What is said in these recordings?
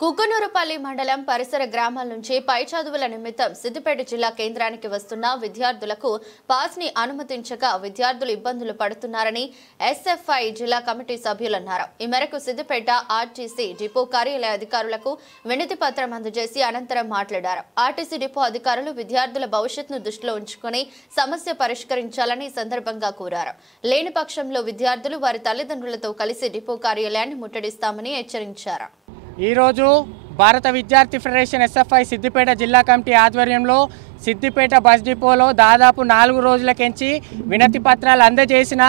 కుకునూరుపల్లి మండలం పరిసర గ్రామాల నుంచి పై చదువుల నిమిత్తం సిద్దిపేట జిల్లా కేంద్రానికి వస్తున్న విద్యార్థులకు పాస్ ని అనుమతించక విద్యార్థులు ఇబ్బందులు పడుతున్నారని ఎస్ఎఫ్ఐ జిల్లా కమిటీ సభ్యులు అన్నారు. ఈ మేరకు సిద్దిపేట ఆర్టీసీ డిపో కార్యాలయ అధికారులకు వినతి పత్రం అందజేసి అనంతరం మాట్లాడారు. ఆర్టీసీ డిపో అధికారులు విద్యార్థుల భవిష్యత్తును దృష్టిలో ఉంచుకుని సమస్య పరిష్కరించాలని సందర్భంగా కోరారు. లేని పక్షంలో విద్యార్థులు వారి తల్లిదండ్రులతో కలిసి డిపో కార్యాలయాన్ని ముట్టడిస్తామని హెచ్చరించారు. ఈ రోజు భారత విద్యార్థి ఫెడరేషన్ ఎస్ఎఫ్ఐ సిద్దిపేట జిల్లా కమిటీ ఆధ్వర్యంలో సిద్దిపేట బస్ డిపోలో దాదాపు 4 రోజులకెంచి వినతి పత్రాలు అందజేసిన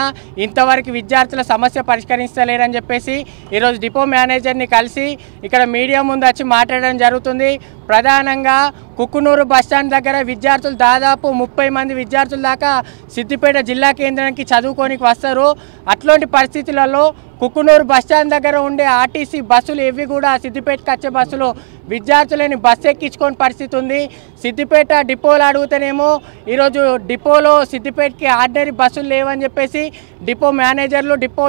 ఇంతవరకు విద్యార్థుల సమస్య పరిష్కరించలేరని చెప్పేసి ఈరోజు డిపో మేనేజర్ని కలిసి ఇక్కడ మీడియా ముందు వచ్చి మాట్లాడడం జరుగుతుంది. ప్రధానంగా కుకునూరు బస్టాండ్ దగ్గర విద్యార్థులు దాదాపు 30 మంది విద్యార్థుల దాకా సిద్దిపేట జిల్లా కేంద్రానికి చదువుకోనికి వస్తారు. అట్లాంటి పరిస్థితులలో కుకునూరు బస్టాండ్ దగ్గర ఉండే ఆర్టీసీ బస్సులు ఇవి కూడా సిద్దిపేటకి వచ్చే బస్సులు విద్యార్థులని బస్సు ఎక్కించుకోని పరిస్థితి ఉంది. సిద్దిపేట డిపోలో అడుగుతేనేమో ఈరోజు డిపోలో సిద్దిపేటకి ఆర్డినరీ బస్సులు లేవని చెప్పేసి డిపో మేనేజర్లు డిపో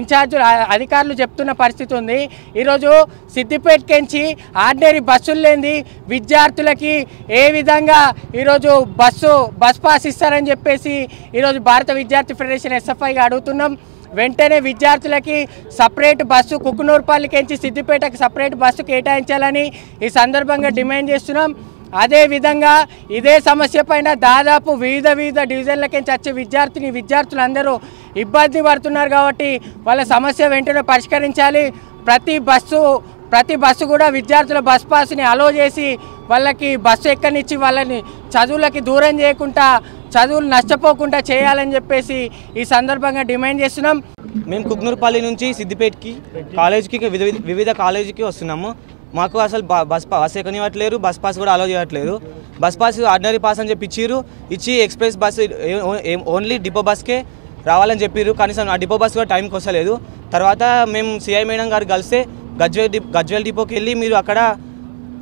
ఇన్ఛార్జులు అధికారులు చెప్తున్న పరిస్థితి ఉంది. ఈరోజు సిద్దిపేటకించి ఆర్డినరీ బస్సులు లేని విద్యార్థులకి ఏ విధంగా ఈరోజు బస్ పాస్ ఇస్తారని చెప్పేసి ఈరోజు భారత విద్యార్థి ఫెడరేషన్ ఎస్ఎఫ్ఐగా అడుగుతున్నాం. వెంటనే విద్యార్థులకి సపరేట్ బస్సు కుకునూరుపల్లికించి సిద్దిపేటకి సపరేట్ బస్సు కేటాయించాలని ఈ సందర్భంగా డిమాండ్ చేస్తున్నాం. అదేవిధంగా ఇదే సమస్య పైన దాదాపు వివిధ డివిజన్లకించి వచ్చే విద్యార్థులందరూ ఇబ్బంది పడుతున్నారు. కాబట్టి వాళ్ళ సమస్య వెంటనే పరిష్కరించాలి. ప్రతి బస్సు కూడా విద్యార్థుల బస్ పాస్ని అలో చేసి వాళ్ళకి బస్సు ఎక్కనిచ్చి వాళ్ళని చదువులకి దూరం చేయకుండా చదువులు నష్టపోకుండా చేయాలని చెప్పేసి ఈ సందర్భంగా డిమాండ్ చేస్తున్నాం. మేము కుకునూరుపల్లి నుంచి సిద్దిపేటకి కాలేజీకి వివిధ కాలేజీకి వస్తున్నాము. మాకు అసలు బస్ ఎక్కనివ్వట్లేరు, బస్ పాస్ కూడా అలో చేయట్లేదు. బస్ పాస్ ఆర్డినరీ పాస్ అని చెప్పి ఇచ్చి ఎక్స్ప్రెస్ బస్ ఓన్లీ డిపో బస్కే రావాలని చెప్పారు. కనీసం ఆ డిపో బస్ కూడా టైంకి వస్తలేదు. తర్వాత మేము సిఐ మేడం గారు కలిస్తే గజ్వేల్ డిపోకి వెళ్ళి మీరు అక్కడ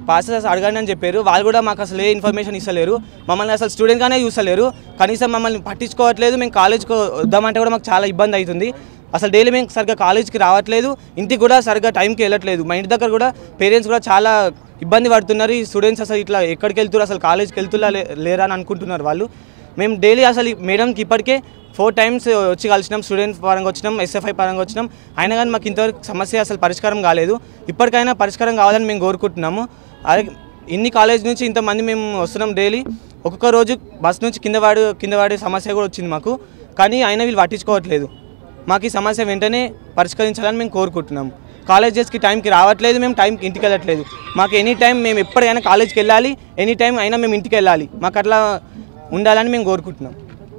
పాసెస్ అడగండి అని చెప్పారు. వాళ్ళు కూడా మాకు అసలు ఏ ఇన్ఫర్మేషన్ ఇస్తలేరు. మమ్మల్ని అసలు స్టూడెంట్గానే చూస్తలేరు. కనీసం మమ్మల్ని పట్టించుకోవట్లేదు. మేము కాలేజ్కి వద్దామంటే కూడా మాకు చాలా ఇబ్బంది అవుతుంది. అసలు డైలీ మేము సరిగ్గా కాలేజ్కి రావట్లేదు, ఇంటికి కూడా సరిగ్గా టైంకి వెళ్ళట్లేదు. మా ఇంటి దగ్గర కూడా పేరెంట్స్ కూడా చాలా ఇబ్బంది పడుతున్నారు. ఈ స్టూడెంట్స్ అసలు ఇట్లా ఎక్కడికి వెళ్తున్నారు, అసలు కాలేజ్కి వెళ్తున్నా లేరా అని అనుకుంటున్నారు వాళ్ళు. మేము డైలీ అసలు మేడంకి ఇప్పటికే 4 times వచ్చి కలిసినాం. స్టూడెంట్స్ పరంగా వచ్చినాం, ఎస్ఎఫ్ఐ పరంగా వచ్చినాం. అయినా కానీ మాకు ఇంతవరకు సమస్య అసలు పరిష్కారం కాలేదు. ఇప్పటికైనా పరిష్కారం కావాలని మేము కోరుకుంటున్నాము. అదే ఇన్ని కాలేజ్ నుంచి ఇంతమంది మేము వస్తున్నాం డైలీ. ఒక్కొక్క రోజు బస్ నుంచి కింద పడే సమస్య కూడా వచ్చింది మాకు. కానీ అయినా వీళ్ళు పట్టించుకోవట్లేదు. మాకు ఈ సమస్య వెంటనే పరిష్కరించాలని మేము కోరుకుంటున్నాము. కాలేజెస్కి టైంకి రావట్లేదు, మేము టైంకి ఇంటికి వెళ్ళట్లేదు. మాకు ఎనీ టైం మేము ఎప్పటికైనా కాలేజ్కి వెళ్ళాలి, ఎనీ టైం అయినా మేము ఇంటికి వెళ్ళాలి. మాకు అట్లా ఉండాలని మేము కోరుకుంటున్నాం.